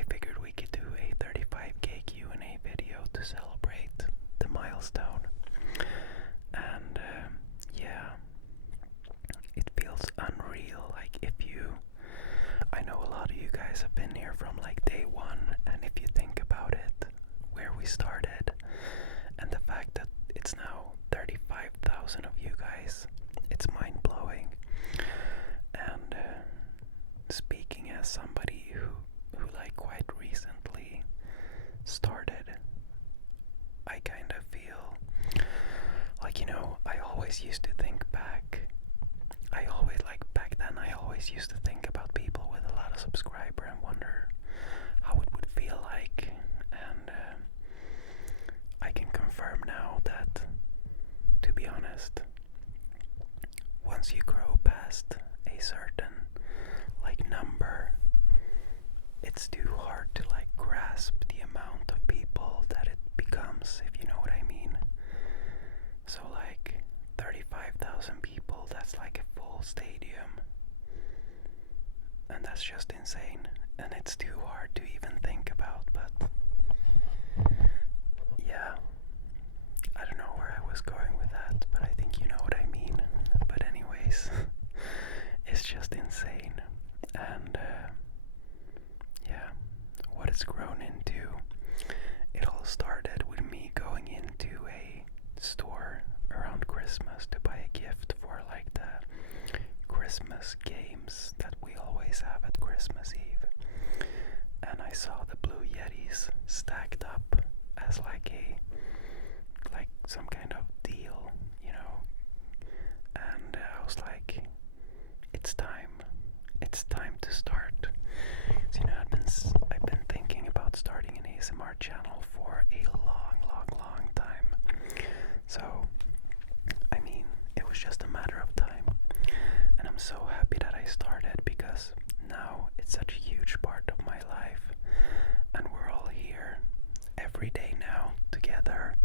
I figured we could do a 35k Q&A video to celebrate the milestone. And yeah, it feels unreal. Like I know a lot of you guys have been here from like day one, and if you think about it, where we started, and the fact that it's now 35,000 of you guys, it's mind-blowing. And speaking as somebody who like quite recently started, I kind of feel like, I always used to think back. Back then I always used to think about people with a lot of subscribers and wonder how it would feel like. And I can confirm now that, to be honest, once you grow past a certain number, it's too hard to grasp the amount of people that it becomes, if you know what I mean. So 35,000 people, that's like a full stadium, and that's just insane, and it's too hard to even think about. But yeah, I don't know where I was going with that, but I think you know what I mean. But anyways, it's just insane. And yeah, what it's grown into, it all started with me going into a store around Christmas to buy a gift for the Christmas games that we always have at Christmas Eve. And I saw the Blue Yetis stacked up as some kind of deal, and I was like, it's time to start. So, I've been thinking about starting an ASMR channel for a long time. So, it was just a matter of time, and I'm so happy that I started, because now it's such a huge part of my life, and we're all here every day now together,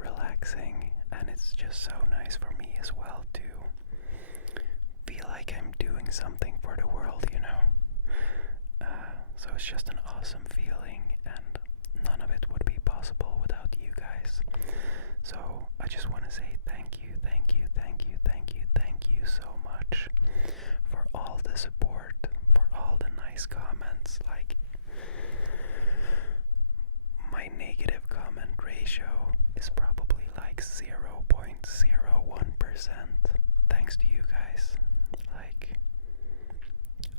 relaxing, and it's just so nice for me as well to feel like I'm doing something for the world, so it's just an awesome feeling, and none of it would be possible without you guys. So I just want to say thank you so much for all the support, for all the nice comments. My negative comment ratio is probably 0.01%, thanks to you guys.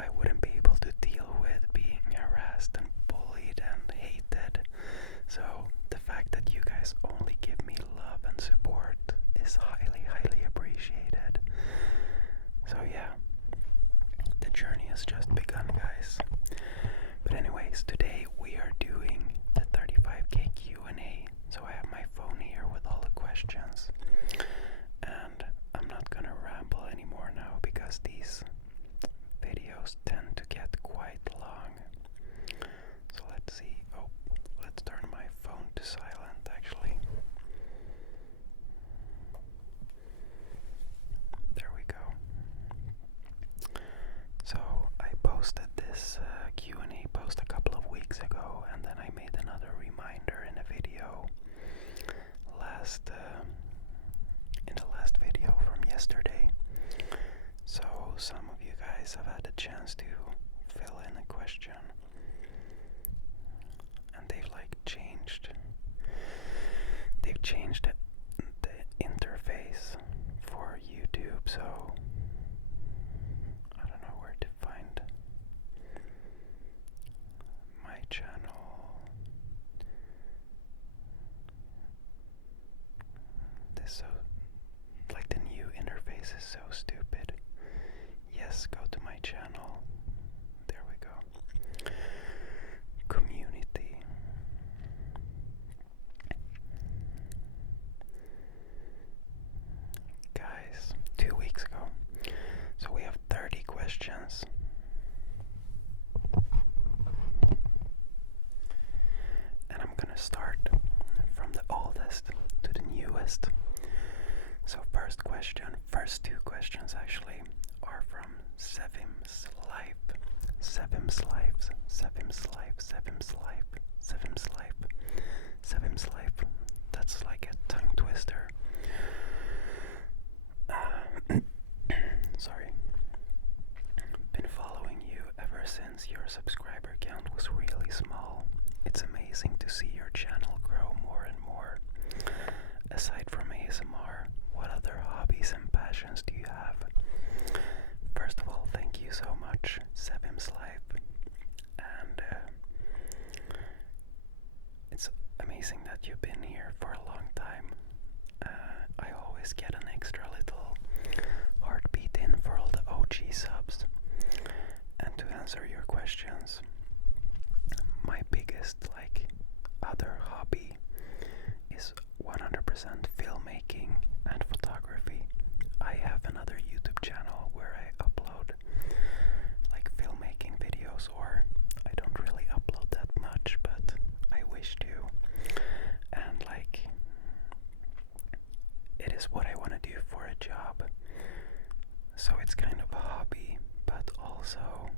I wouldn't be able to deal with being harassed and bullied and hated. So the fact that you guys only give me love and support is highly appreciated. So yeah, the journey has just begun, guys. But anyways, today we are doing the 35k Q&A. So I have my phone here with all the questions, and I'm not gonna ramble anymore now, because these videos tend to get quite long. So let's see. Oh, let's turn my phone to silent, actually. There we go. So I posted this Q&A post a couple of weeks ago, and then I made another reminder in a video in the last video from yesterday. So some of you guys have had a chance to fill in a question, and they've changed the interface for YouTube, so I don't know where to find my channel. The new interface is so stupid. Yes, go to my channel. There we go. Community. Guys, 2 weeks ago. So we have 30 questions. And I'm gonna start from the oldest to the newest. So first two questions actually are from Sevim's Life. Sevim's life, Sevim's life, Sevim's life, Sevim's life, Sevim's life. That's like a tongue twister. Sorry. Been following you ever since your subscriber count was really small. It's amazing to see your channel grow more and more. Aside from ASMR, what other hobbies and passions do you have? First of all, thank you so much, Sevim's life. And it's amazing that you've been here for a long time. I always get an extra little heartbeat in for all the OG subs. And to answer your questions, my biggest other hobby is 100% filmmaking and photography. I have another YouTube channel where I upload filmmaking videos, or I don't really upload that much, but I wish to. And it is what I want to do for a job. So it's kind of a hobby, but also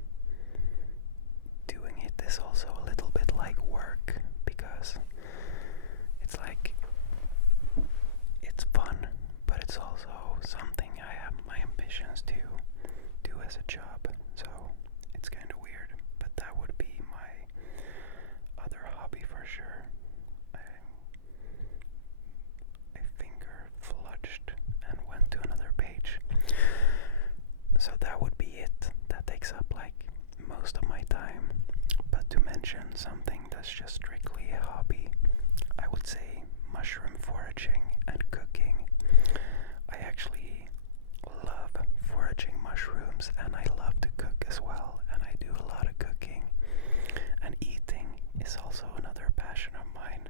doing it is also a little bit like work, because it's it's fun, but it's also something I have my ambitions to do as a job. So it's kind of weird, but that would be my other hobby for sure. My finger fludged and went to another page. So that would be it. That takes up most of my time. But to mention something that's just strictly a hobby, I would say mushroom foraging and cooking. I actually love foraging mushrooms, and I love to cook as well, and I do a lot of cooking. And eating is also another passion of mine.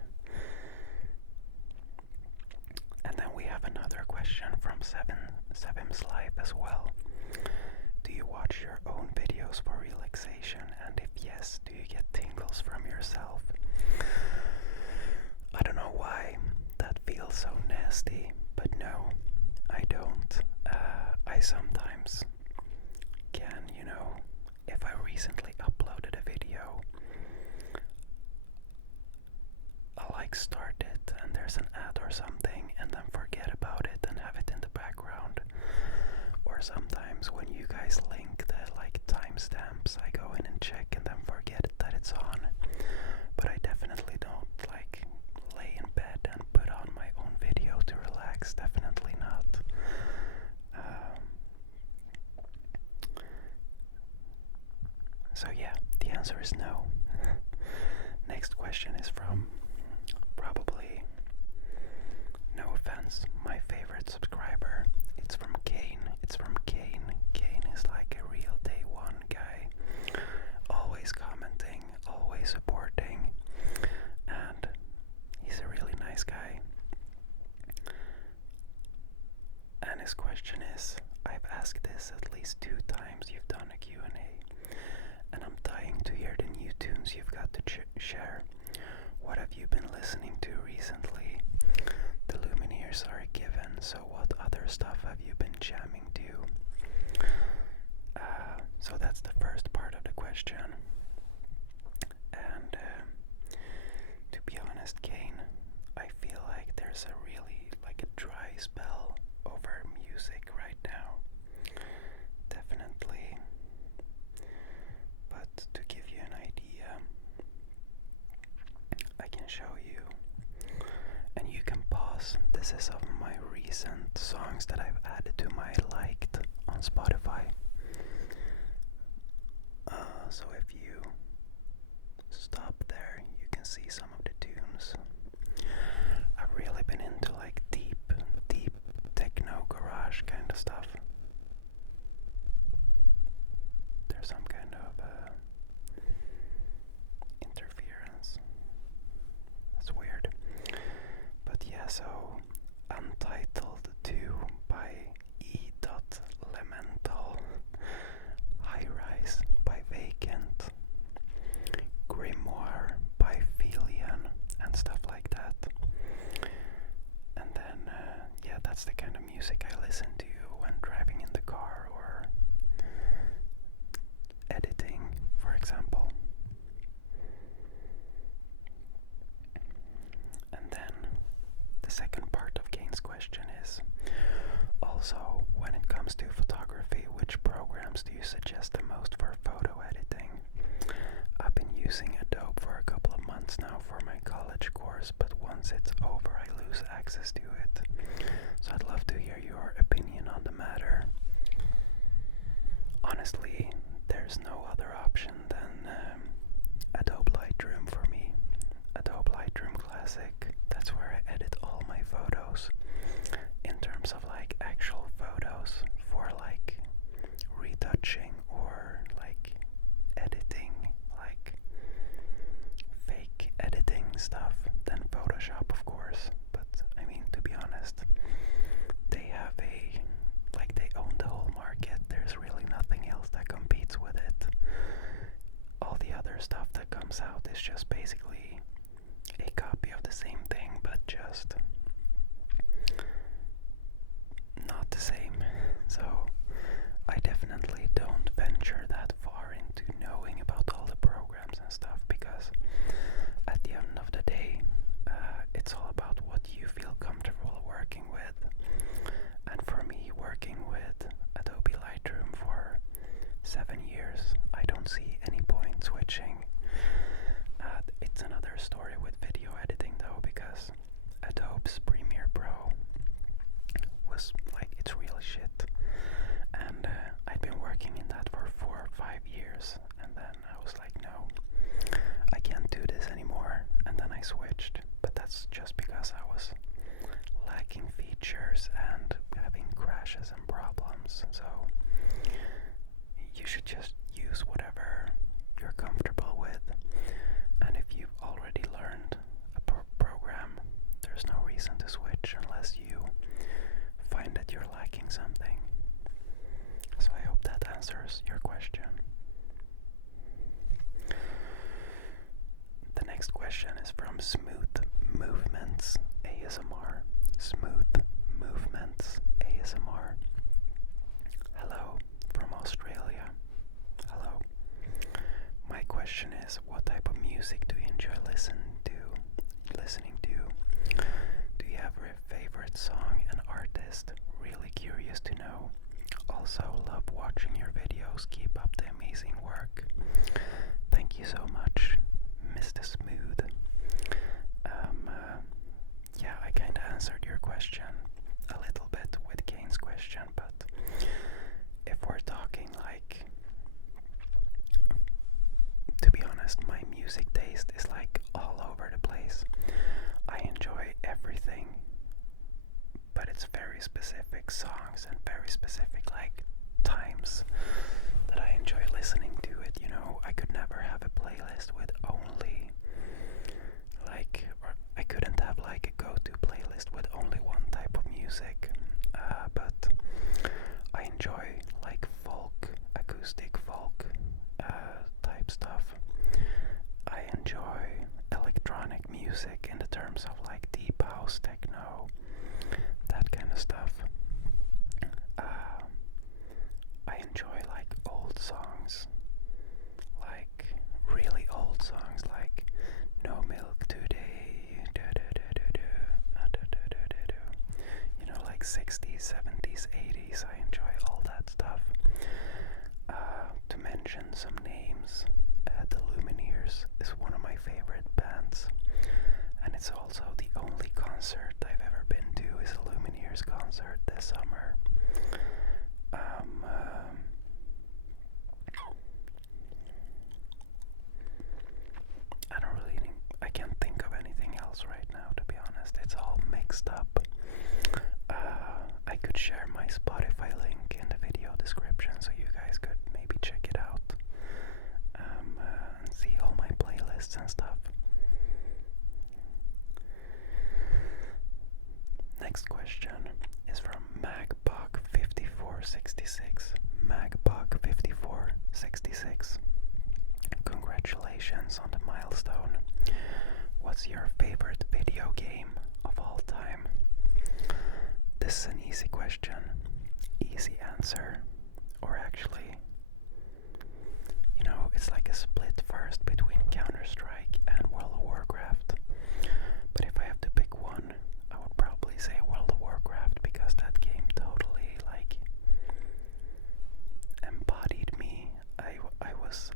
And then we have another question from Sevim's life as well. Do you watch your own videos for relaxation? And if yes, do you get tingles from yourself? I don't know why that feels so nasty, but no, I don't. I sometimes can, if I recently uploaded a video, I'll start it and there's an ad or something, and then forget about it and have it in the background. Or sometimes when you guys link the timestamps, I go in and check and then forget that it's on. But I definitely don't lay in bed and put on my own video to relax. Definitely not. So yeah, the answer is no. Next question is from, probably, no offense, my favorite subscriber. It's from Kane. Kane is like a real day one guy. Always commenting, always supporting, and he's a really nice guy. And his question is, I've asked this at least 2 times you've done a Q&A, and I'm dying to hear the new tunes you've got to share. What have you been listening to recently? The Lumineers are a given, so what other stuff have you been jamming to? So that's the first part of the question. And to be honest, Kane, I feel like there's a really a dry spell over music right now. Definitely. But to give you an idea, I can show you, and you can pause. This is of my recent songs that I've added to my liked on Spotify. So if you stop there, you can see some of the tunes. I've really been into deep techno garage kind of stuff. There's some kind of interference. That's weird. But yeah, so Untitled 2 by E.Lemental, High Rise by Vacant, Grimoire by Felian, and stuff like that. And then, yeah, that's the kind of music I listen to when driving in the car or editing for Classic. That's where I edit all my photos. In terms of like actual photos for like retouching or like editing, like fake editing stuff, then Photoshop of course. But I mean, to be honest, they have they own the whole market. There's really nothing else that competes with it. All the other stuff that comes out is just basically a copy of the same thing, but just not the same. So I definitely don't venture that far into knowing about all the programs and stuff, because at the end of the day, it's all about what you feel comfortable working with. And for me, working with Adobe Lightroom for 7 years, I don't see any point switching. It's another story with video editing though, because Adobe's Premiere Pro was like, it's real shit. And I'd been working in that for 4 or 5 years, and then I was like, no, I can't do this anymore, and then I switched. But that's just because I was lacking features and having crashes and problems. So you should just use whatever you're comfortable with, and if you've already learned a program, there's no reason to switch unless you find that you're lacking something. So I hope that answers your question. The next question is from Smooth Movements ASMR. Smooth Movements ASMR. Hello from Australia. Hello. My question is, what type of music do you enjoy listening to? Do you have a favorite song and artist? Really curious to know. Also love watching your videos. Keep up the amazing work. Thank you so much, Mr. Smooth. Yeah, I kinda answered your question a little bit with Kane's question, but if we're talking like, to be honest, my music taste is like all over the place. I enjoy everything, but it's very specific songs and very specific like times that I enjoy listening to it. You know, I could never have a playlist with only like, or I couldn't have like a go-to playlist with only one type of music, but I enjoy like folk, acoustic folk type stuff. I enjoy electronic music in the terms of like deep house, techno, that kind of stuff. I enjoy like old songs, like really old songs, like No Milk Today, you know, like 60s, 70s, 80s. I enjoy all that stuff. To mention some names, the Lumineers is one of my favorite bands, and it's also the only concert I've ever been to is a Lumineers concert this summer. I can't think of anything else right now, to be honest. It's all mixed up. I could share my Spotify link in the video description so you guys could maybe check it out and see all my playlists and stuff. Next question is from Magbach5466. Magbach5466. Congratulations on the milestone. What's your favorite video game of all time? This is an easy question. Easy answer. Or actually, you know, it's like a split first between Counter-Strike and World of Warcraft. But if I have to pick one, I would probably say World of Warcraft, because that game totally like embodied me.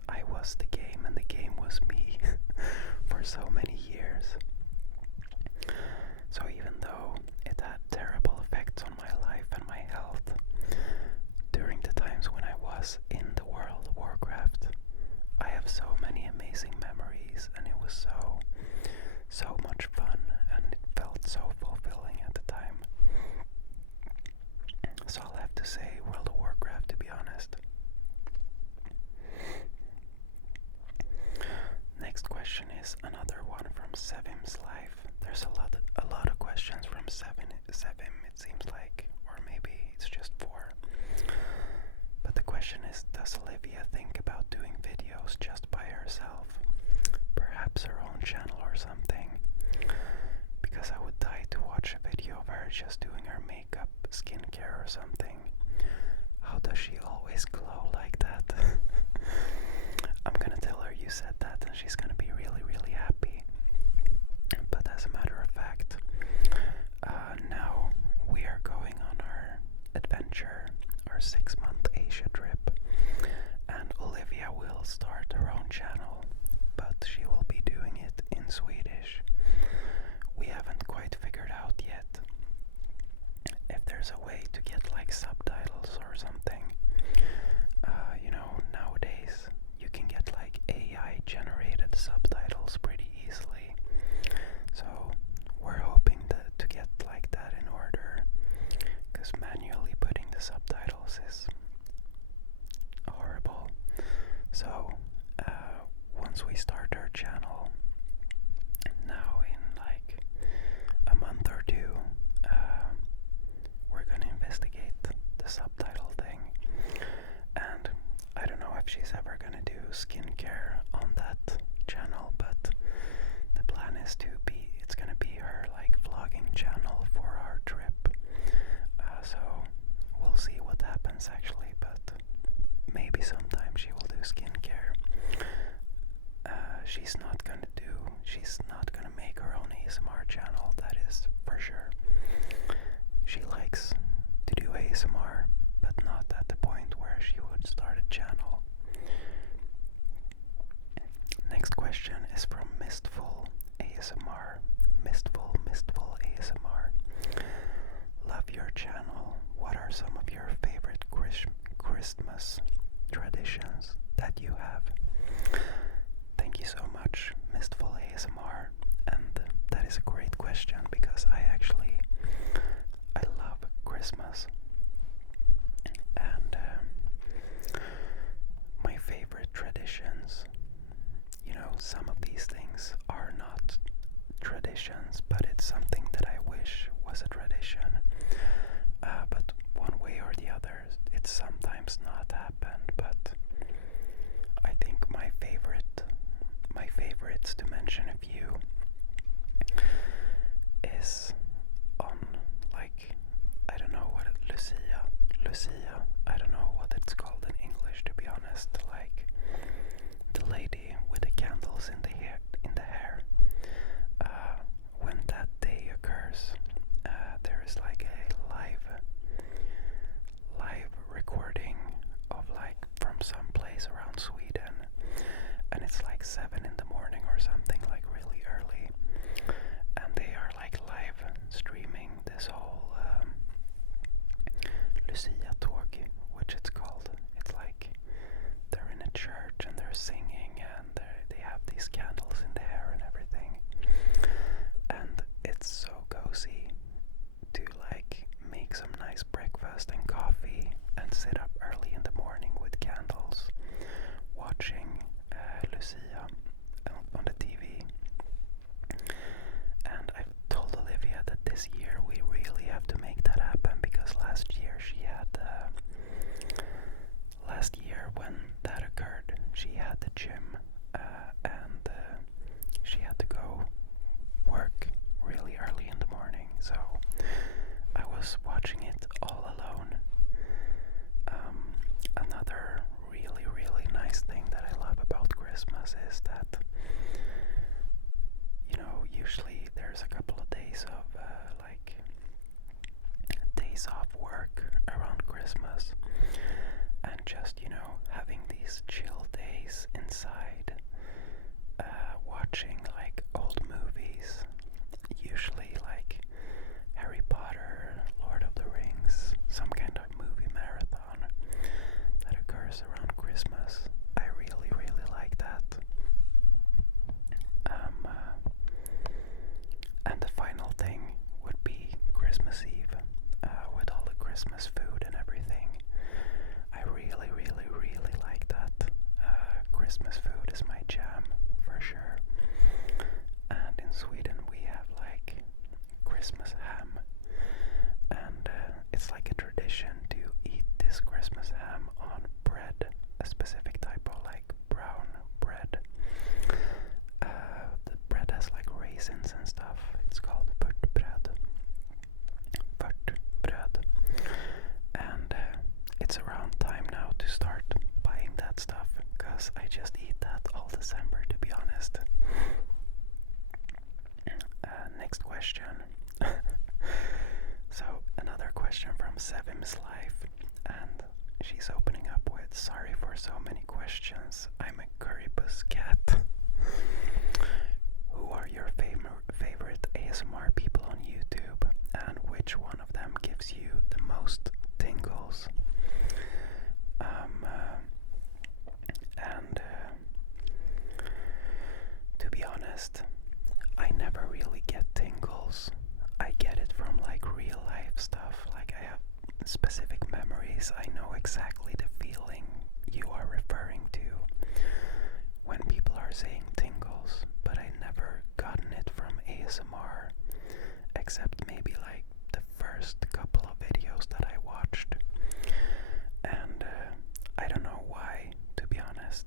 I was the game and the game was me for so many years. So even though it had terrible effects on my life and my health during the times when I was is another one from Sevim's life. There's a lot of questions from Sevim, it seems like, or maybe it's just 4. But the question is, does Olivia think about doing videos just by herself? Perhaps her own channel or something? Because I would die to watch a video of her just doing her makeup, skincare or something. How does she always glow like that? I'm gonna tell her you said that and she's gonna be really, really happy. But as a matter of fact, now we are going on our adventure, our 6-month Asia trip, and Olivia will start her own channel, but she will be doing it in Swedish. We haven't quite figured out yet if there's a way to get like subtitles or something. You know, nowadays you can get like AI generated subtitles pretty easily. So we're hoping to get like that in order, because manually putting the subtitles is horrible. So once we start our channel, now in like a month or 2, we're gonna investigate the subtitle thing. And I don't know if she's ever gonna do skincare on that channel, but the plan is it's gonna be her like vlogging channel for our trip. So we'll see what happens actually, but maybe sometime she will do skincare. She's not gonna make her own ASMR channel, that is for sure. She likes to do ASMR, but not at the point where she would start a channel. Next question is from Mistful ASMR. Mistful ASMR. Love your channel. What are some of your favorite Christmas traditions that you have? Thank you so much, Mistful ASMR. And that is a great question, because I love Christmas. And my favorite traditions, you know, some of these things are not traditions, but it's something that I wish was a tradition. But one way or the other, it's sometimes not happened. But I think my favorites, to mention a few, is on, like, I don't know what Lucia, I don't know what it's called in English, to be honest, like the lady with the candles in the hair. When that day occurs, there is like a live recording of like from some place around Sweden, and it's like 7 in the morning or something, like really early, and they are like live streaming this whole Lucia talk, which it's called. It's like they're in a church and they're singing, and they have these candles in the hair and everything, and it's so cozy to like make some nice breakfast and coffee and sit up early in the morning with candles watching Lucia on the TV. And I've told Olivia that this year we really have to make that happen, because last year when that occurred, she had the gym and she had to go work really early in the morning, so I was watching it all alone. just eat that all December, to be honest. Next question. So another question from Sevim's Life, and she's opening up with, sorry for so many questions, I'm a currybus cat. Who are your favorite ASMR people on YouTube, and which one of them gives you the most tingles? To be honest, I never really get tingles. I get it from like real life stuff, like I have specific memories. I know exactly the feeling you are referring to when people are saying tingles, but I never gotten it from ASMR, except maybe like the first couple of videos that I watched. And I don't know why, to be honest,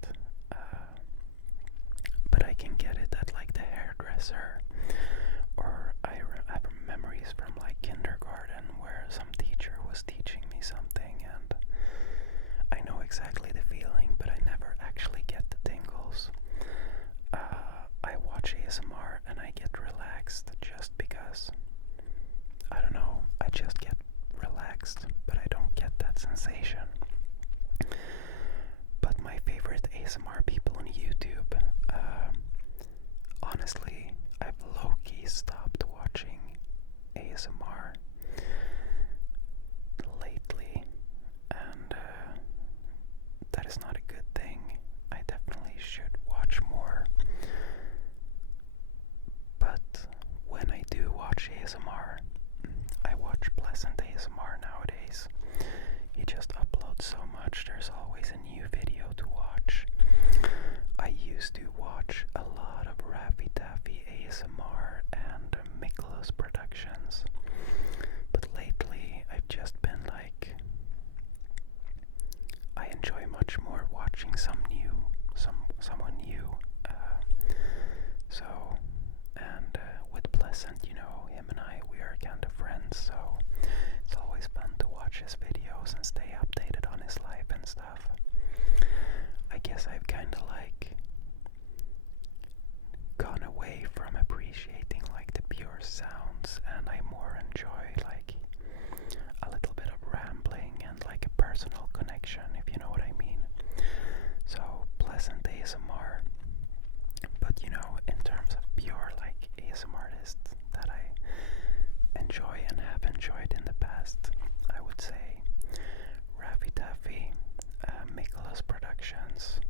but I can get it at like the hairdresser, or I have memories from like kindergarten where some teacher was teaching me something, and I know exactly the feeling, but I never actually get the tingles. I watch ASMR and I get relaxed just because, I don't know, I just get relaxed, but I don't get that sensation. But my favorite ASMR people on YouTube, honestly, I've low-key stopped watching ASMR lately, and that is not a good thing. I definitely should watch more. But when I do watch ASMR, I watch Pleasant ASMR nowadays. He just uploads so much, there's always a new video to watch. I used to watch a lot of Rappy Taffy ASMR and Miklos Productions, but lately I've just been like, I enjoy much more watching someone new. With Pleasant, you know, him and I, we are kind of friends, so it's always fun to watch his videos and stay updated on his life and stuff. I guess I've kind of like gone away from appreciating like the pure sounds, and I more enjoy like a little bit of rambling and like a personal connection, if you know what I mean. So Pleasant ASMR, but you know, in terms of pure like ASMR artists that I enjoy and have enjoyed in the past, I would say Rappy Taffy, Miklos Productions,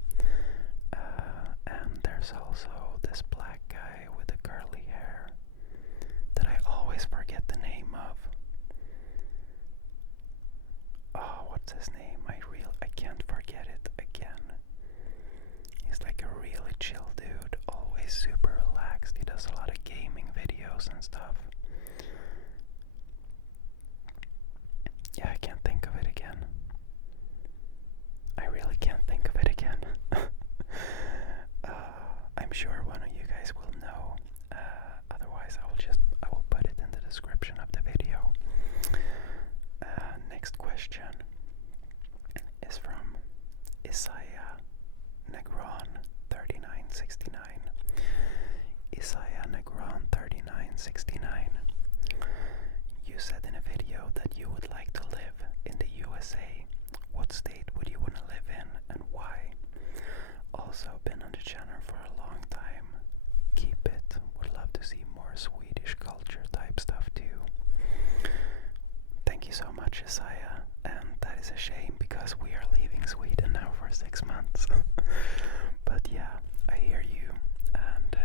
and there's also this black guy with the curly hair that I always forget the name of. Oh, what's his name? I can't forget it again. He's like a really chill dude, always super relaxed. He does a lot of gaming videos and stuff. Yeah, I can't think of it again. I really can't think of it again. I'm sure one of you guys will know. Otherwise, I will put it in the description of the video. Next question is from Isaiah Negron 3969. Isaiah Negron 3969. You said in a video that you would like to live in the USA. What state would you want to live in and why? Also been on the channel for a long time. Keep it. Would love to see more Swedish culture type stuff too. Thank you so much, Isaiah. And that is a shame because we are leaving Sweden now for 6 months. But yeah, I hear you, and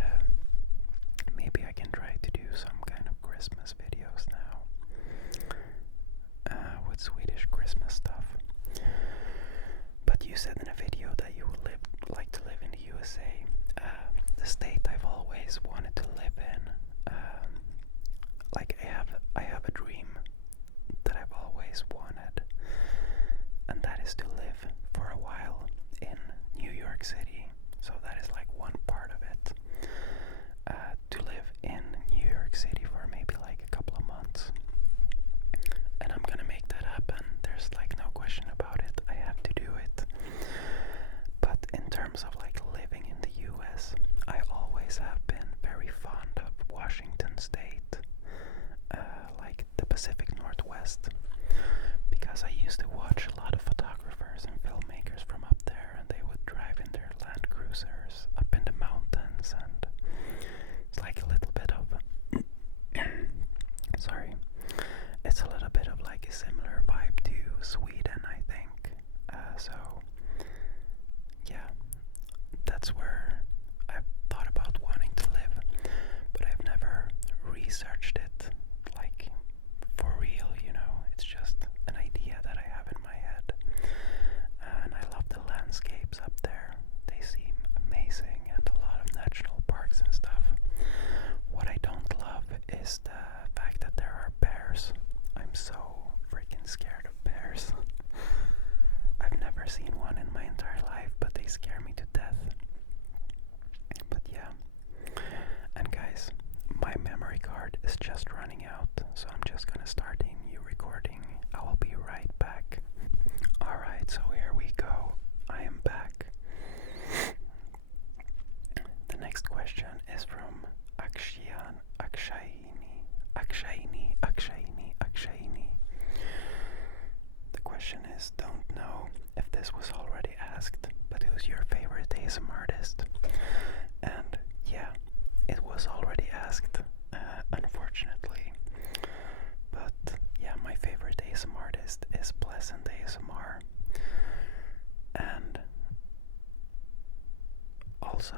maybe I can try to do some kind of Christmas videos now with Swedish Christmas stuff. But you said in a video that you would like to live in the USA. The state I've always wanted to live in. Like I have a dream that I've always wanted, and that is to live for a while in New York City. So that is like one part of it. To live in New York City for maybe like a couple of months. And I'm gonna make that happen. There's like no question about it. I have to do it. But in terms of like yes, I always have been very fond of Washington State, like the Pacific Northwest, because I used to watch a lot of photographers and filmmakers from up there, and they would drive in their Land Cruisers up in the mountains, and it's like a little bit of sorry, it's a little bit of like a similar vibe to Sweden, I think. So yeah, that's where I've thought about wanting to live, but I've never researched it like for real, you know. It's just an idea that I have in my head, and I love the landscapes up there. They seem amazing, and a lot of national parks and stuff. What I don't love is the fact that there are bears. I'm so freaking scared of bears. I've never seen one in my entire life, but they scare me to death. But yeah. And guys, my memory card is just running out, so I'm just gonna start a new recording. I will be right back. Alright, so here we go. I am back. The next question is from Akshaini. The question is, don't know if this was already asked, but who's your favorite ASMR artist? And yeah, it was already asked, unfortunately. But yeah, my favorite ASMR artist is Pleasant ASMR. And also,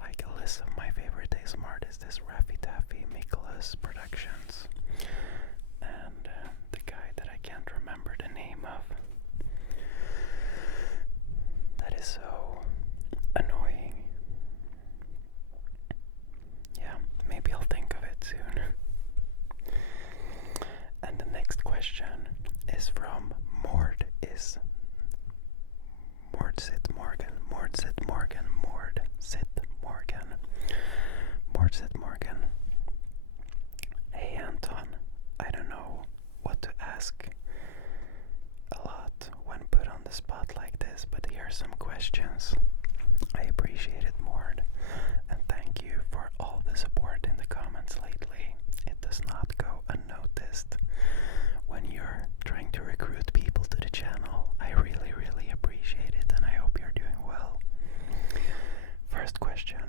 like a list of my favorite ASMR artists is Raffy Taffy Miklas Productions, and the guy that I can't remember the name of. That is so annoying. Yeah, maybe I'll think of it soon. And the next question is from Mordsit Morgan. Hey Anton, I don't know what to ask a lot when put on the spot like this, but here are some questions. I appreciate it, Mord, and thank you for all the support in the comments lately. It does not go unnoticed. When you're trying to recruit people to the channel, I really, really appreciate it, and I hope you're doing well. First question.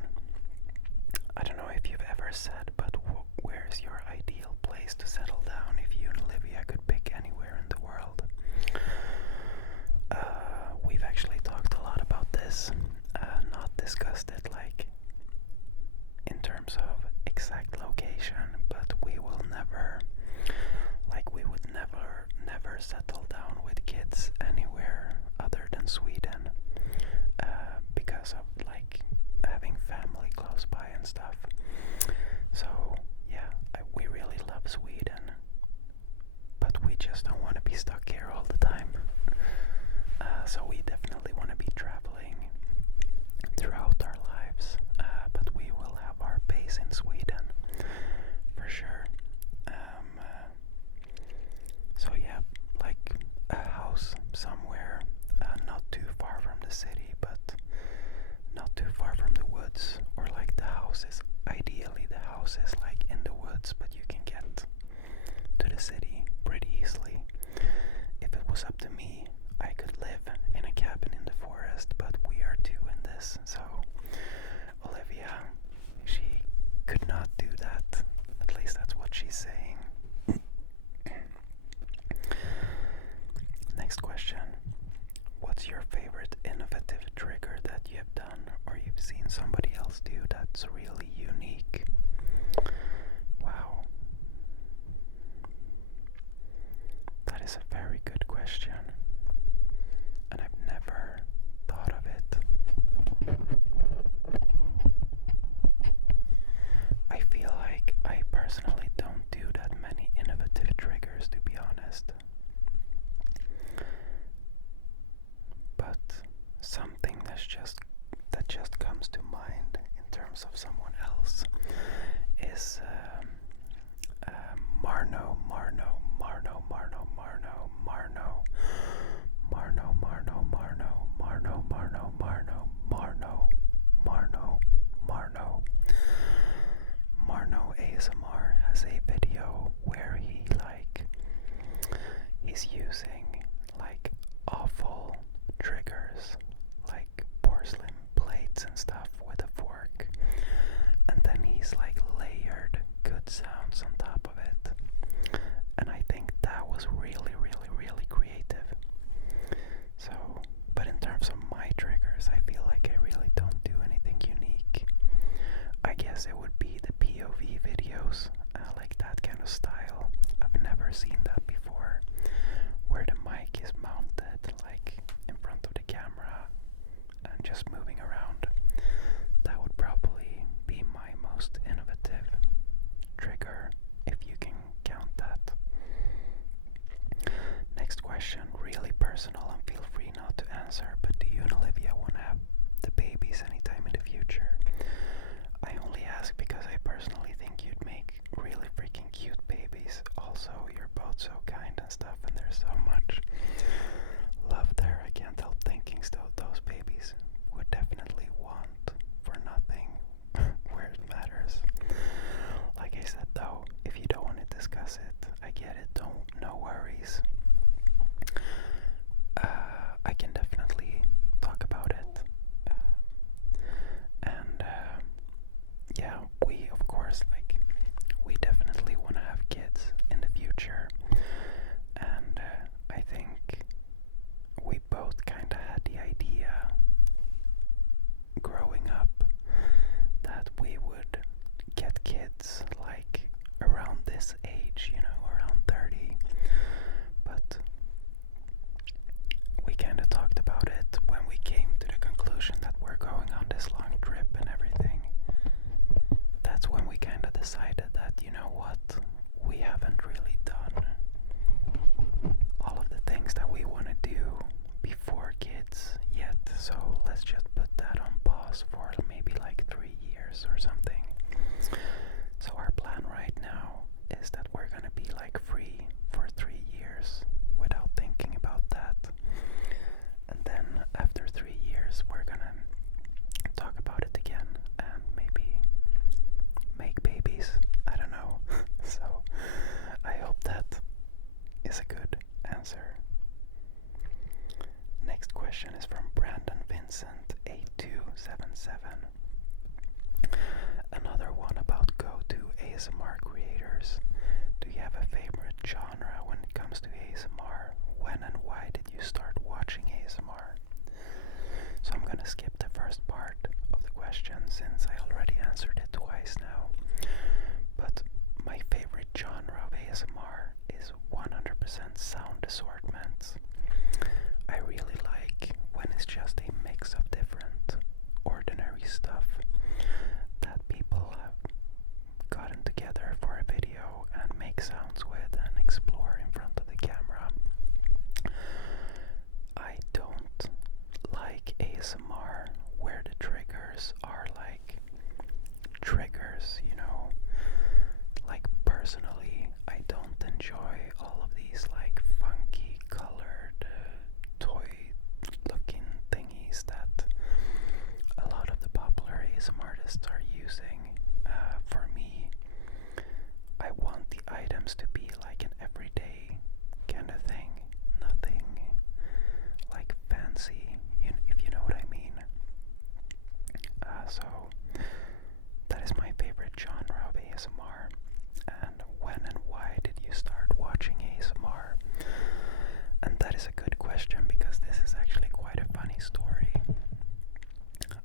I don't know if you've ever said, but where's your ideal place to settle down if you and Olivia could pick anywhere in the world? We've actually talked a lot about this, not discussed it like in terms of exact location, but we will never, like we would never settle down with kids anywhere other than Sweden, because of like having family close by and stuff. So yeah, we really love Sweden, but we just don't want to be stuck here all the time. So we definitely want to be traveling throughout our lives, but we will have our base in Sweden for sure. So yeah, like a house somewhere, not too far from the city, but not too far from the woods, or like the house is, ideally the house is like in the woods, but you can get to the city pretty easily. If it was up to me, I could live in a cabin in the forest, but we are two in this, so Olivia, she could not do that. At least that's what she's saying. Next question. What's your favorite innovative trigger that you have done or you've seen somebody else do that's really unique? Wow. That is a very good question, and I've never thought of it. I feel like I personally don't do that many innovative triggers, to be honest. But something that just comes to mind in terms of someone else is Marno. meats and stuff with a fork, and then he's like layered good sounds on top of it, and I think that was really, really, really creative. So, but in terms of my triggers, I feel like I really don't do anything unique. I guess it would be the POV videos, like that kind of style. I've never seen that before, where the mic is mounted like in front of the camera and just moving around. That would probably be my most innovative trigger, if you can count that. Next question, really personal, and feel free not to answer, but do you and Olivia want to have the babies anytime in the future? I only ask because I personally think you'd make really freaking cute babies. Also, you're both so kind and stuff, and there's so much love there. I can't help thinking still those babies would definitely want for nothing where it matters. Like I said though, if you don't want to discuss it, I get it, no worries. I can definitely talk about it. And yeah, we of course, like, we definitely want to have kids in the future. And I think we both kind of had the idea growing up that we would get kids like around this age, you know, around 30. But we kind of talked about it when we came to the conclusion that we're going on this long trip and everything. That's when we kind of decided that, you know what, we haven't really done all of the things that we want to do before kids yet, so let's just put that on pause for maybe like 3 years or something. So our plan right now is that we're gonna be like free for 3 years without thinking about that. And then after 3 years we're gonna talk about it again and maybe make babies. I don't know. So I hope that is a good answer. Next question is from Brandon Vincent 8277. Another one about go-to ASMR creators. Do you have a favorite genre when it comes to ASMR? When and why did you start watching ASMR? So I'm gonna skip the first part of the question since I already answered it twice now. But my favorite genre of ASMR is 100% sound assortments. I really like when it's just a mix of different ordinary stuff that people have gotten together for a video and make sounds with and explore in front of the camera. I don't like ASMR where the triggers are like triggers, you know. Like personally, I don't enjoy all of these like funky colored toy looking thingies that a lot of the popular ASMR artists are using. For me, I want the items to be like an everyday kind of thing, nothing like fancy, if you know what I mean. So that is my favorite genre of ASMR. And when and why did you start watching ASMR? And that is a good question because this is actually quite a funny story.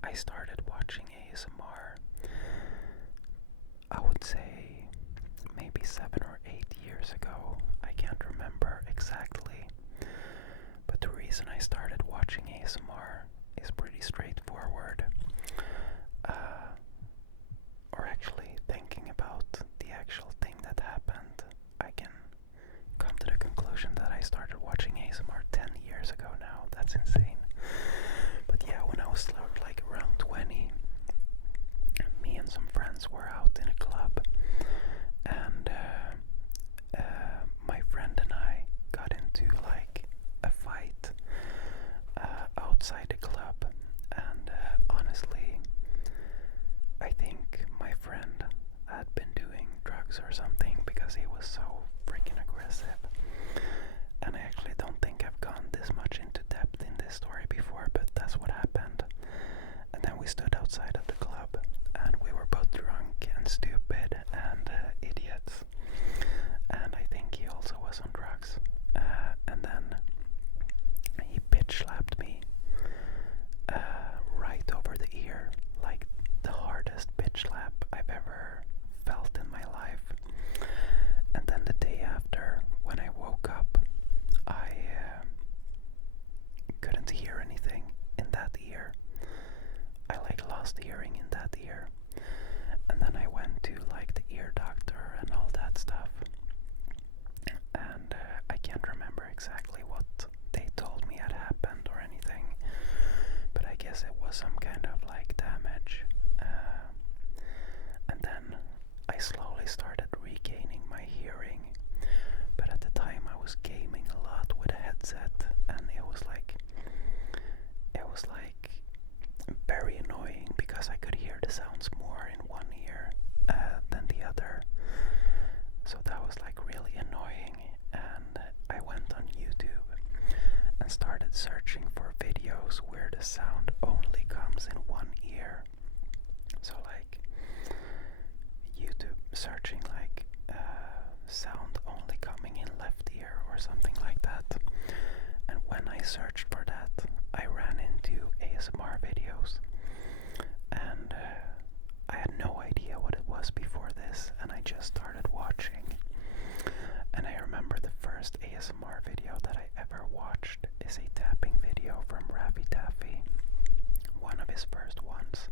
I started watching ASMR, I would say maybe 7 or 8 years ago. I can't remember exactly. But the reason I started watching ASMR is pretty straightforward. Or actually thinking about the actual thing that happened, I can come to the conclusion that I started watching ASMR 10 years ago now. That's insane. But yeah, when I was like around 20, me and some friends were out in a club, and my friend and I got into like a fight outside the club, and honestly lost hearing in that ear. And then I went to like the ear doctor and all that stuff. And I can't remember exactly what they told me had happened or anything. But I guess it was some kind of like damage. And then I slowly started regaining my hearing. But at the time I was gaming a lot with a headset, and it was like very annoying because I could hear the sounds more in one ear than the other. So that was like really annoying, and I went on YouTube and started searching for videos where the sound only comes in one ear. So like YouTube searching like sound only coming in left ear or something like that. And when I searched for that, I ran into ASMR videos, and I had no idea what it was before this, and I just started watching. And I remember the first ASMR video that I ever watched is a tapping video from Raffy Taffy, one of his first ones.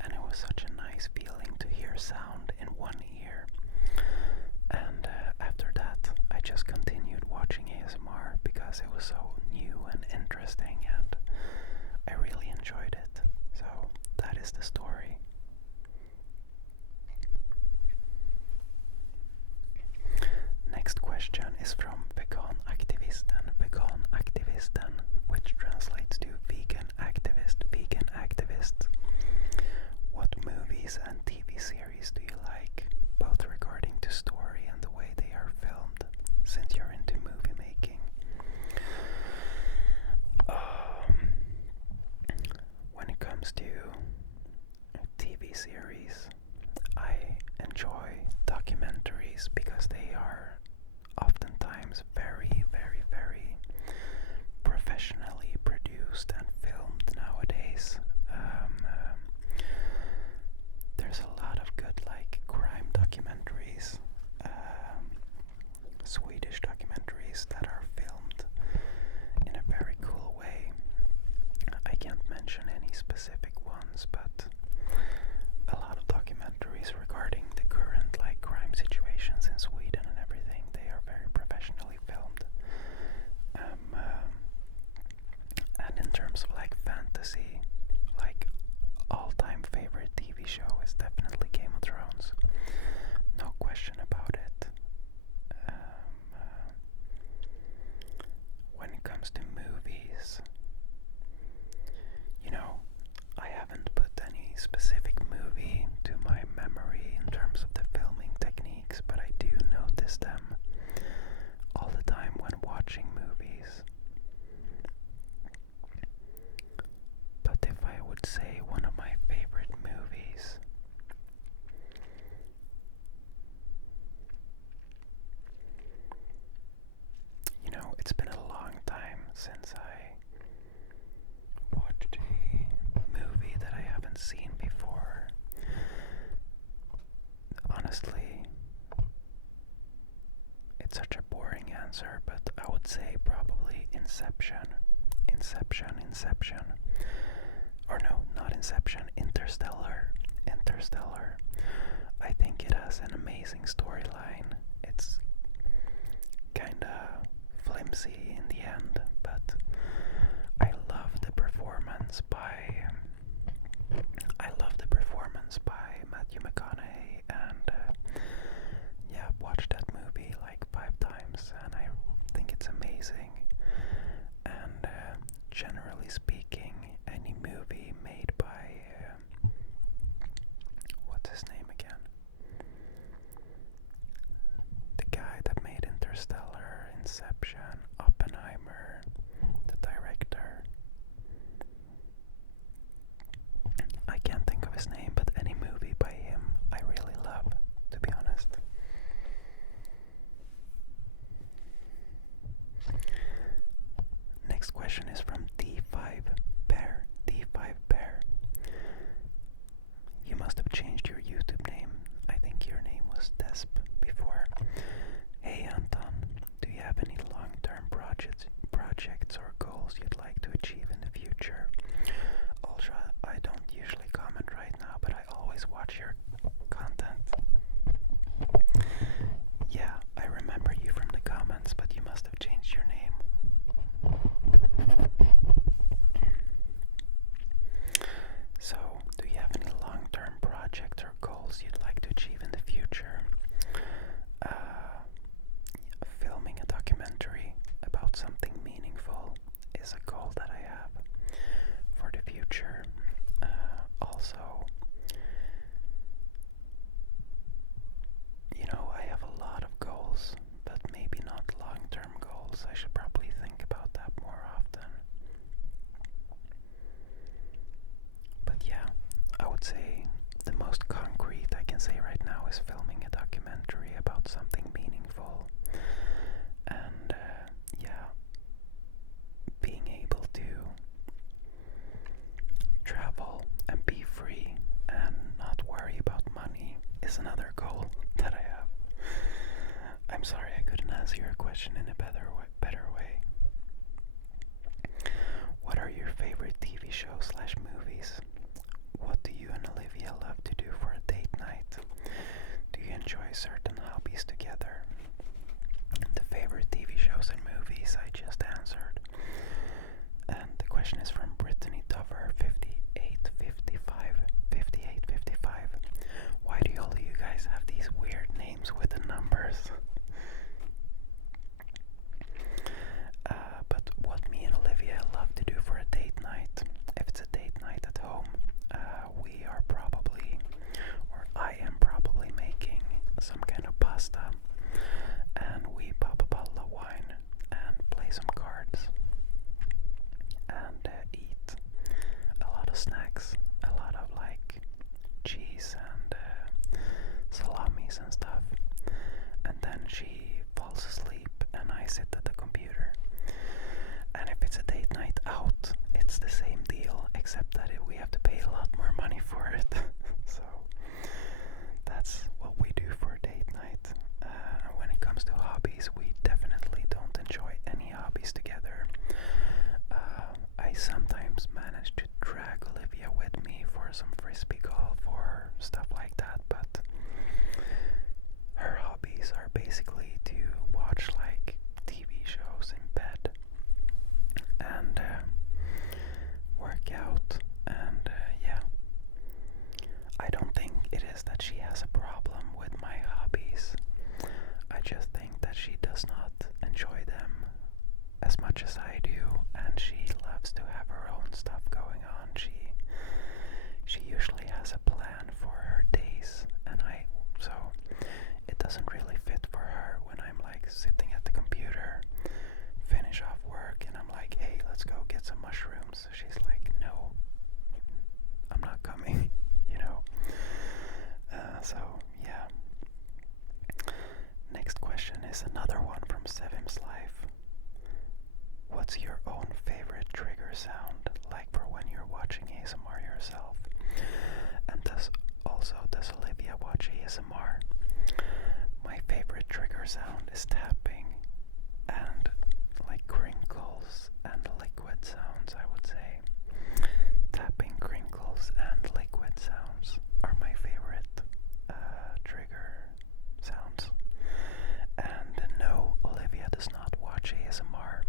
And it was such a nice feeling to hear sound in one ear. And after that, I just continued watching ASMR because it was so new and interesting, and I really enjoyed it. So that is the story. Next question is from Vegan Aktivisten, which translates to vegan activist. What movies and TV series do you like, both regarding to story and the way they are filmed, since you're into movie making? When it comes to TV series, I enjoy documentaries because they are oftentimes very, very, very professionally produced and filmed nowadays. There's a lot of good like crime documentaries, Swedish documentaries that are filmed in a very cool way. I can't mention any specific ones, but a lot of documentaries regarding the current like crime situations in Sweden and everything, they are very professionally filmed. And in terms of like fantasy, like all-time favorite TV show is definitely Game of Thrones. No question about it. When it comes to movies, you know, I haven't put any specific movie to my memory in terms of the filming techniques, but I do notice them all the time when watching movies. But if I would say one of my favorite movies, you know, it's been a long time since I watched a movie that I haven't seen before. Honestly, it's such a boring answer, but I would say probably Inception. Or no, not Inception, Interstellar. I think it has an amazing storyline. It's kinda flimsy in the end, but I love the performance by Matthew McConaughey, and yeah, I've watched that movie like 5 times, and I think it's amazing. And generally speaking, any movie made by what's his name again? The guy that made Interstellar, Inception, Oppenheimer, the director. would say the most concrete I can say right now is filming a documentary about something meaningful. And yeah, being able to travel and be free and not worry about money is another goal that I have. I'm sorry I couldn't answer your question in a better way. What are your favorite TV shows / movies? What do you and Olivia love to do for a date night? Do you enjoy certain hobbies together? The favorite TV shows and movies I just answered. And the question is from Brittany Dover 5855. Why do all of you guys have these weird names with the numbers? But what me and Olivia love to do for a date night, if it's a date night at home, we are probably, or I am probably making some kind of pasta, and we pop a bottle of wine and play some cards and eat a lot of snacks, a lot of like cheese and salamis and stuff, and then she falls asleep and I sit at the computer. And if it's a date night out, it's the same deal, except that we have to pay a lot more money for it. So that's what we do for a date night. When it comes to hobbies, we definitely don't enjoy any hobbies together. I sometimes manage to drag Olivia with me for some frisbee golf or stuff like that, but her hobbies are basically to watch like TV shows in bed and work out, and yeah, I don't think it is that she has a problem with my hobbies. I just think that she does not enjoy them as much as I do, and she loves to have her own stuff going on. She usually has a plan for her days, and so it doesn't really fit for her when I'm like sitting at the computer, finish off work, and I'm like, hey, let's go get some mushrooms. She's like, no, I'm not coming, you know. So yeah. Next question is another one from Sevim's Life. What's your own favorite trigger sound, like for when you're watching ASMR yourself? And does Olivia watch ASMR? My favorite trigger sound is tapping and like crinkles and liquid sounds, I would say. Tapping, crinkles, and liquid sounds are my favorite trigger sounds. And no, Olivia does not watch ASMR.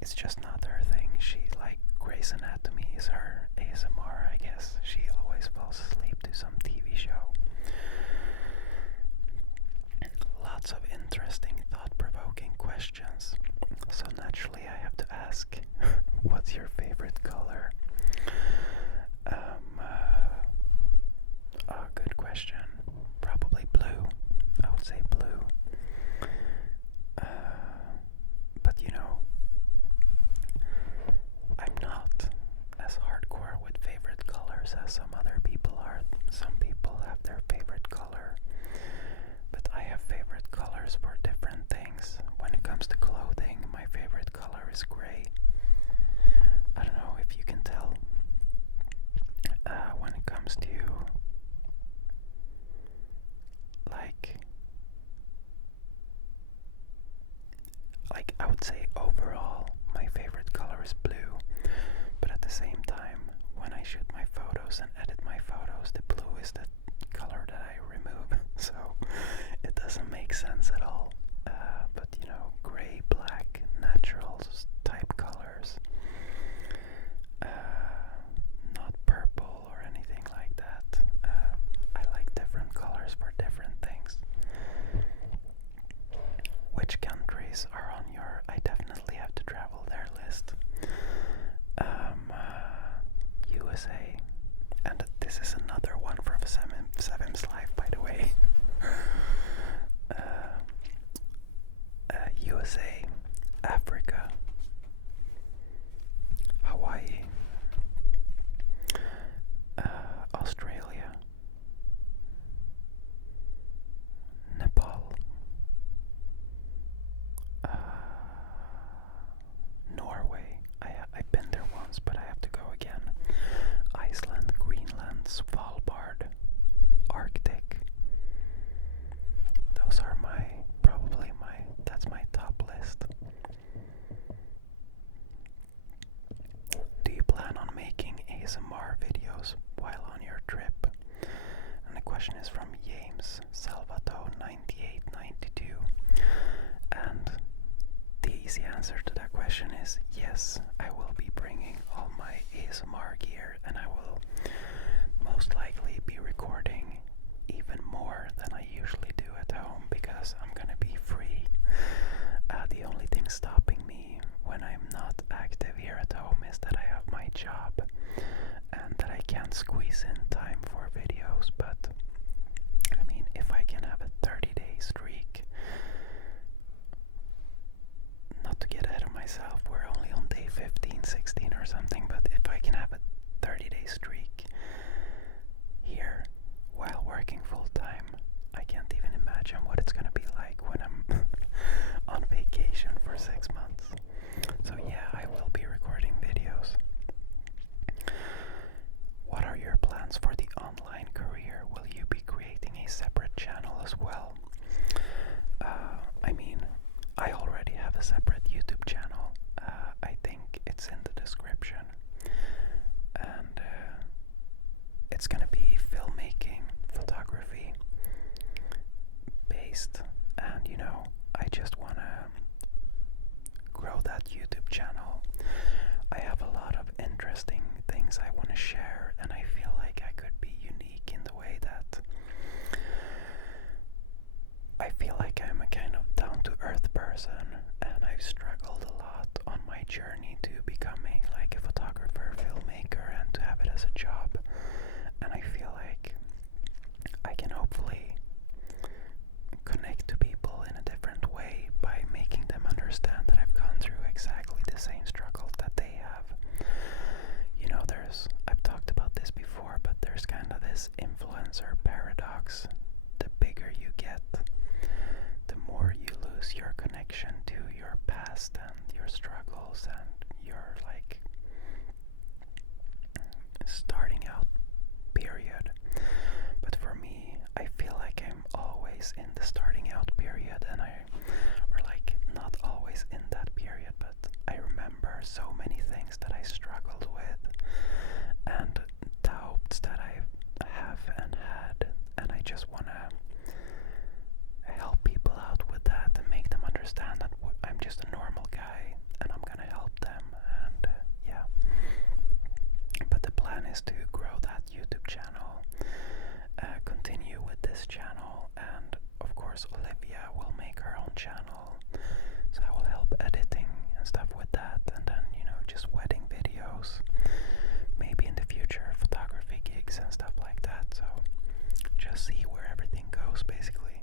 It's just not her thing. She, like, Grey's Anatomy is her ASMR, I guess. She always falls asleep to some TV show. Svalbard, Arctic. Those are that's my top list. Do you plan on making ASMR videos while on your trip? And the question is from James Salvato 9892. And the easy answer to that question is yes, I will be bringing all my ASMR gear, and I will most likely be recording even more than I usually do at home because I'm gonna be free. The only thing stopping me when I'm not active here at home is that I have my job and that I can't squeeze in time for videos. But I mean, if I can have a 30-day streak, not to get ahead of myself, we're only on day 15, 16 or something, but if I can have a 30-day streak here while working full time, I can't even imagine what it's gonna be like when I'm on vacation for 6 months. So yeah, I will be recording videos. What are your plans for the online career? Will you be creating a separate channel as well? I mean, I already have a separate YouTube channel. I think it's in the description. And it's gonna be filmmaking, photography based. And you know, I just wanna grow that YouTube channel. I have a lot of interesting things I want to share, and I feel like I could be unique in the way that I feel like I'm a kind of down-to-earth person, and I've struggled a lot on my journey to becoming like a photographer, filmmaker, and to have it as a job. And I feel like I can hopefully connect to people in a different way by making them understand that I've gone through exactly the same struggles that they have. You know, I've talked about this before, but there's kind of this influencer paradox. The bigger you get, the more you lose your connection to your past and your struggles and your like starting out period. But for me, I feel like I'm always in the starting out period, and or like not always in that period, but I remember so many things that I struggled with and doubts that I have and had, and I just want to help people out with that and make them understand that I'm just a normal guy and I'm gonna help them. And yeah, but the plan is to grow that YouTube channel, continue with this channel, and of course Olivia will make her own channel, so I will help editing and stuff with that, and then, you know, just wedding videos, maybe in the future photography gigs and stuff like that. So just see where everything goes basically.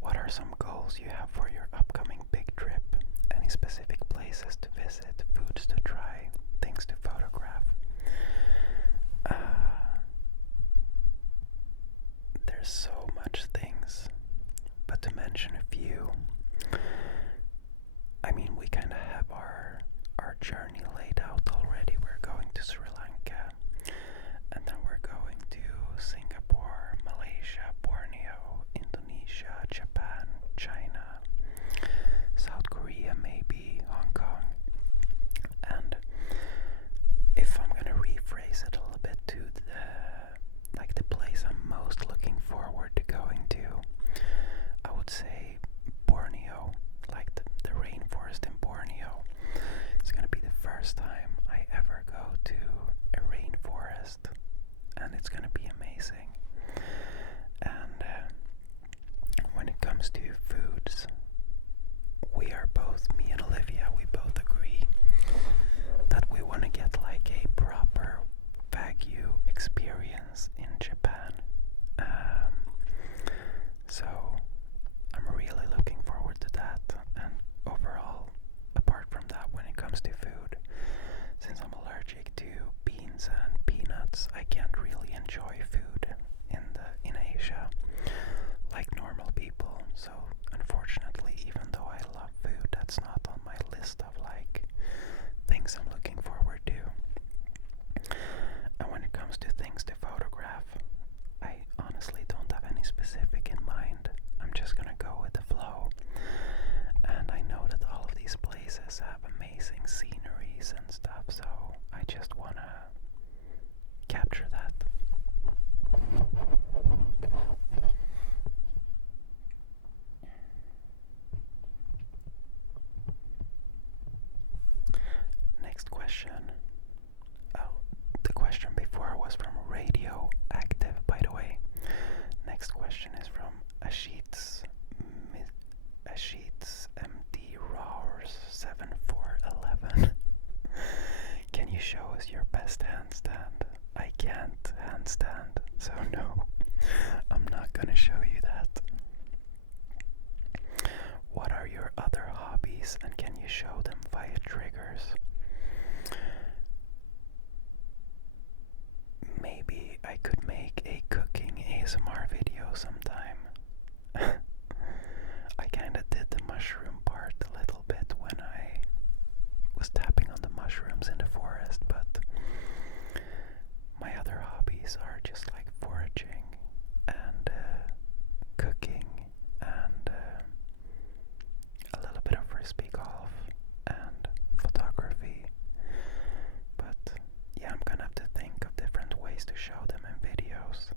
What are some goals you have for your upcoming big trip? Any specific places to visit, foods to try, things to photograph? There's so much things, but to mention a few, I mean, we kind of have our journey laid out already. We're going to Sri Lanka, and then we're going to Singapore, Malaysia, Borneo, Indonesia, Japan, China, South Korea, maybe Hong Kong. And if I'm gonna rephrase it a little bit to the place I'm most looking forward to going to, I would say Borneo, like the rainforest in Borneo. It's gonna be the first time I ever go to a rainforest, and it's gonna be amazing. And when it comes to foods, me and Olivia, we both agree that we want to get like a proper Wagyu experience in Japan. So I'm really looking forward to that. And overall, apart from that, when it comes to food, since I'm allergic to beans and peanuts, I can't really enjoy food in Asia like normal people. So unfortunately, even though I love food, that's not on my list of like things I'm looking forward to. question. Oh, the question before was from Radioactive, by the way. Next question is from Ashit's MD Rawers 7411. Can you show us your best handstand? I can't handstand, so no, I'm not gonna show you that. What are your other hobbies, and can you show them via triggers? Maybe I could make a cooking ASMR video sometime. I kinda did the mushroom part a little bit when I was tapping on the mushrooms in the forest, but my other hobbies are just like foraging and cooking and a little bit of frisbee golf and photography. But yeah, I'm gonna have to think of different ways to show them in videos.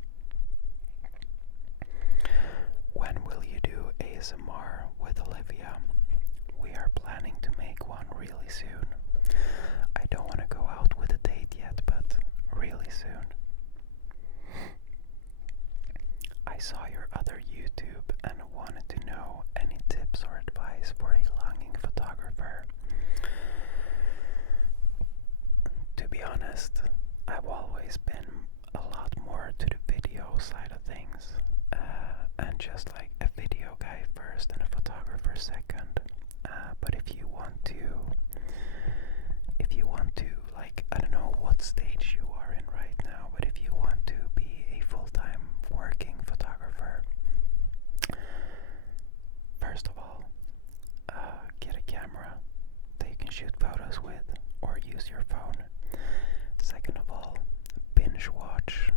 When will you do ASMR with Olivia? We are planning to make one really soon. I don't want to go out with a date yet, but really soon. I saw your other YouTube and wanted to know any tips or advice for a longing photographer. To be honest, I've always been a lot more to the video side of things, and just like a video guy first and a photographer second. But if you want to, like, I don't know what stage you are in right now, but if you want to be a full-time working photographer, first of all, get a camera that you can shoot photos with or use your phone. Second of all, binge watch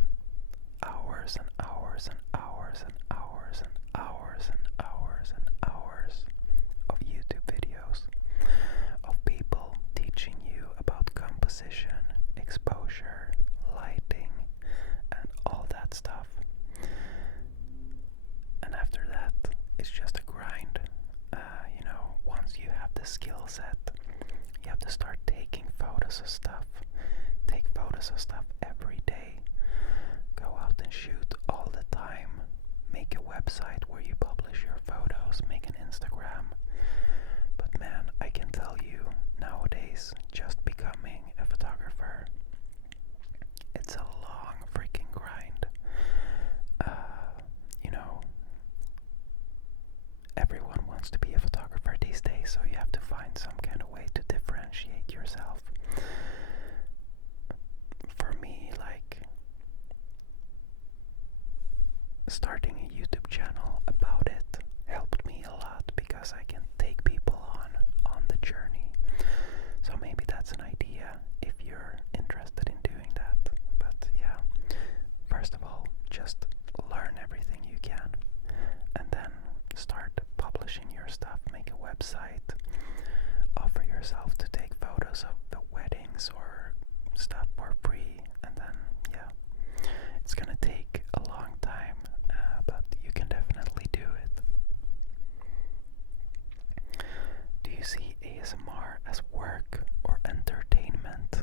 hours and hours and hours and hours and hours and hours and hours of YouTube videos of people teaching you about composition, exposure, lighting, and all that stuff. And after that, it's just a grind. Once you have the skill set, you have to start taking photos of stuff. Take photos of stuff every day. Go out and shoot all the time. Make a website where you publish your photos. Make an Instagram. But man, I can tell you, nowadays, just becoming a photographer, it's a long freaking grind. Everyone wants to be a photographer these days, so you have to find some kind of way to differentiate yourself. For me, like, starting a YouTube channel about it helped me a lot because I can take people on the journey. So maybe that's an idea if you're interested in doing that. But yeah, first of all, just learn everything you can and then start publishing your stuff. Make a website, offer yourself to take photos of the weddings or stuff for free, and then yeah, it's gonna take a long time, but you can definitely do it. Do you see ASMR as work or entertainment?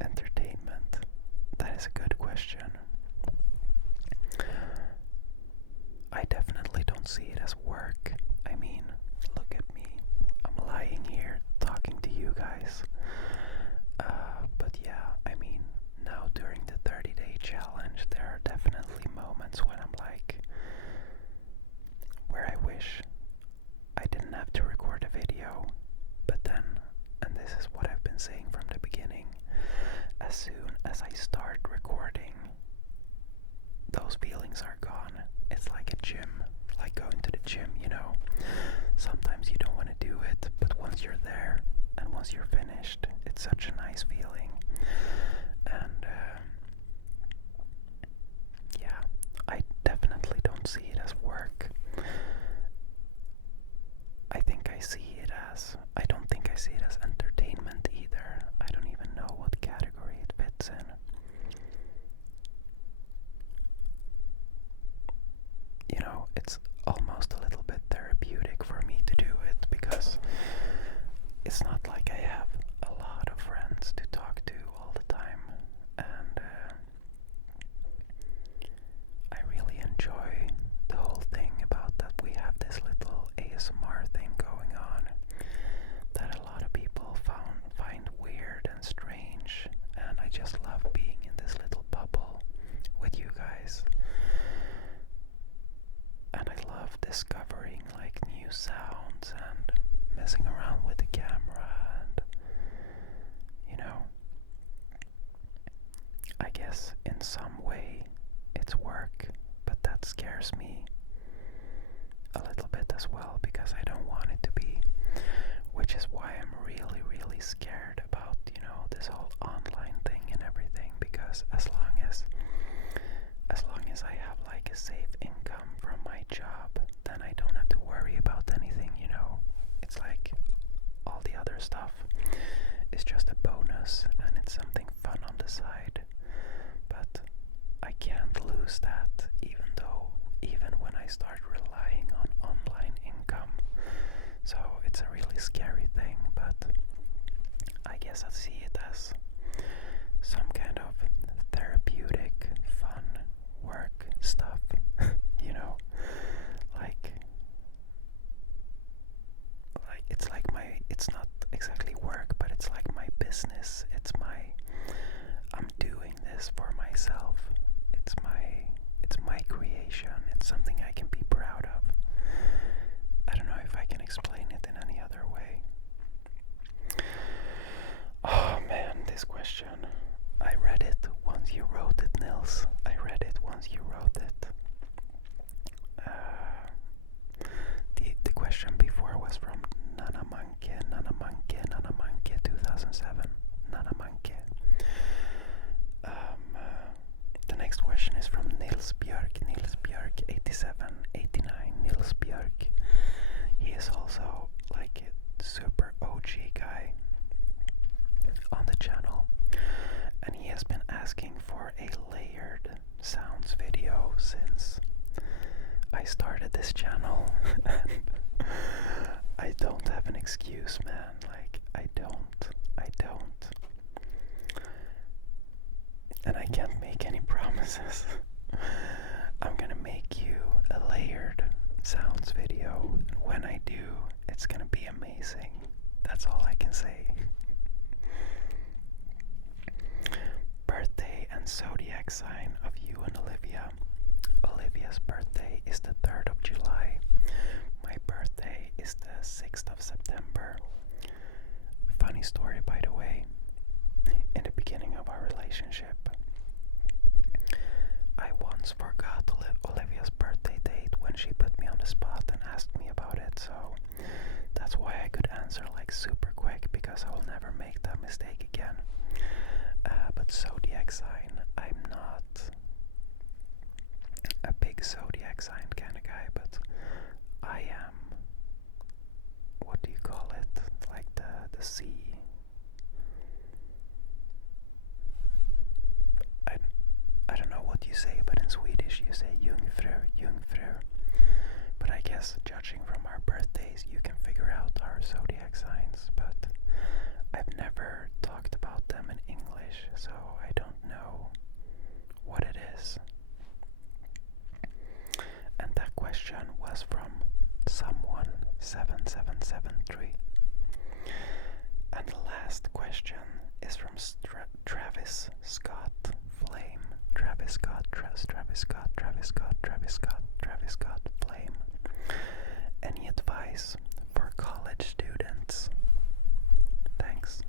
Entertainment. That is a good question. I definitely don't see it as work. I mean, look at me. I'm lying here talking to you guys. But yeah, I mean, now during the 30-day challenge, there are definitely moments when I'm like, where I wish I didn't have to record a video. But then, and this is what I've been saying from the beginning, as soon as I start recording, those feelings are gone. It's like a gym, like going to the gym, Sometimes you don't want to do it, but once you're there and once you're finished, it's such a nice feeling. And yeah, I definitely don't see it as work. I don't think I see it as entertainment either. I don't even know what category it fits in. It's almost a little bit therapeutic for me to do it because it's not like guess in some way it's work, but that scares me a little bit as well because I don't want it to be, which is why I'm really, really scared about, this whole online thing and everything, because as long as I have like a safe income from my job, then I don't have to worry about anything, It's like all the other stuff is just a bonus and it's something fun on the side, but I can't lose that even when I start relying on online income. So it's a really scary thing, but I guess I see it as some kind of therapeutic, fun work stuff, like it's not exactly work, but it's like my business. I'm doing this for myself. It's my creation. It's something I can be proud of. I don't know if I can explain it in any other way. Oh man, this question. I read it once you wrote it, Nils. I read it once you wrote it. The question before was from Nanamanke 2007. Nanamanke. The next question is from Nils Björk 8789. Nils Björk. He is also like a super OG guy on the channel, and he has been asking for a layered sounds video since I started this channel. And I don't have an excuse, man. Like I don't. And I can't make any promises. I'm gonna make you a layered sounds video, and when I do, it's gonna be amazing. That's all I can say. Birthday and zodiac sign of you and Olivia. Olivia's birthday is the 3rd of July. My birthday is the 6th of September. Funny story, by the way. In the beginning of our relationship, I once forgot Olivia's birthday date when she put me on the spot and asked me about it, so that's why I could answer like super quick, because I will never make that mistake again. But zodiac sign, I'm not a big zodiac sign kind of guy, but I am, what do you call it, like the sea. I don't know what you say, but in Swedish you say Jungfru. But I guess judging from our birthdays, you can figure out our zodiac signs. But I've never talked about them in English, so I don't know what it is. And that question was from someone 7773. And the last question is from Travis Scott Flame. Travis Scott Flame. Any advice for college students? Thanks.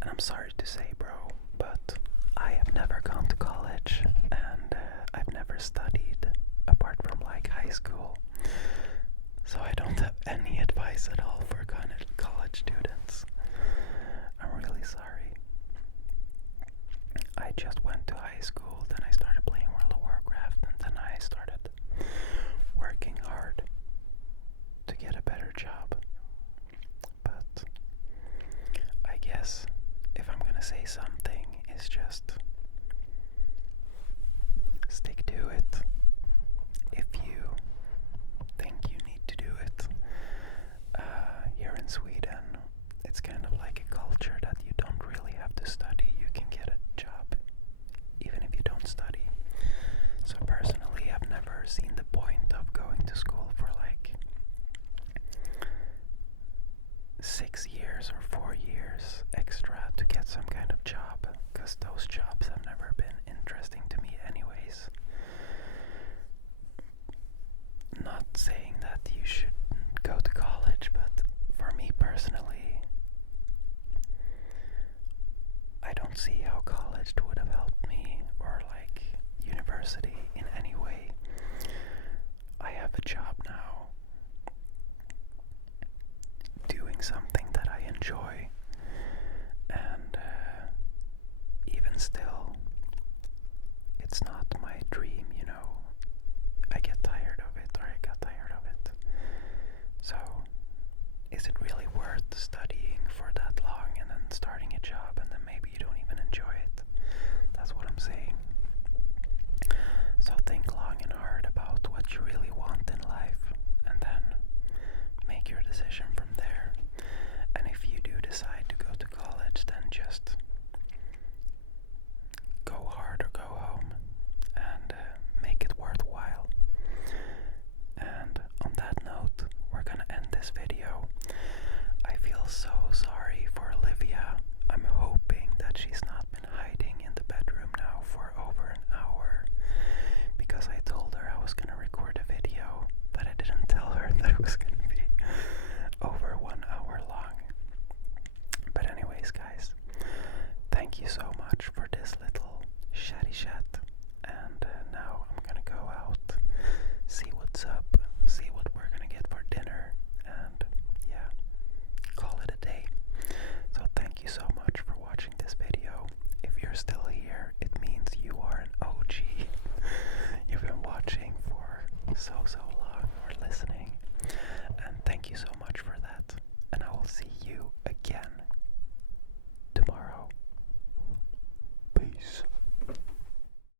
And I'm sorry to say, bro, but I have never gone to college, and I've never studied apart from like high school. So I don't have any advice at all for college students. I'm really sorry. I just went to high school, then I started playing World of Warcraft, and then I started working hard to get a better job. But I guess if I'm gonna say something, it's just stick to it. If you think you need to do it. Here in Sweden, it's kind of like a culture that you don't really have to study. You can get a job even if you don't study. So personally, I've never seen the point of going to school for like 6 years or 4 years extra to get some kind of job, because those jobs have never been interesting to me anyways. Not saying that you should